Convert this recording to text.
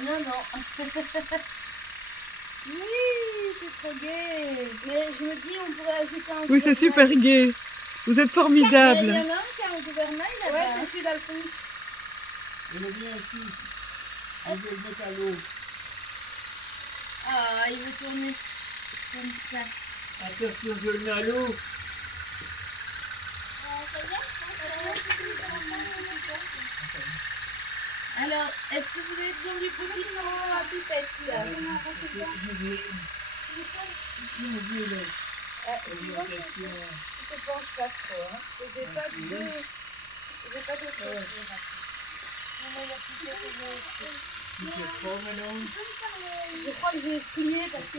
Non, non. Oui, c'est trop gai. Mais je me dis, on pourrait ajouter un Oui, c'est super gai. Vous êtes Il formidables. y en a un qui a un gouvernail là-bas. Ouais, c'est celui d'Alphonse. Je le viens ici. Je vais le mettre à l'eau. Ah, il veut tourner comme ça. Attention, je le mets à l'eau. Alors, est-ce que vous avez besoin du petit à pipette là? Je pense pas trop, hein. J'ai pas de chaussures. Tu fais trop maintenant. Je crois que j'ai plié parce que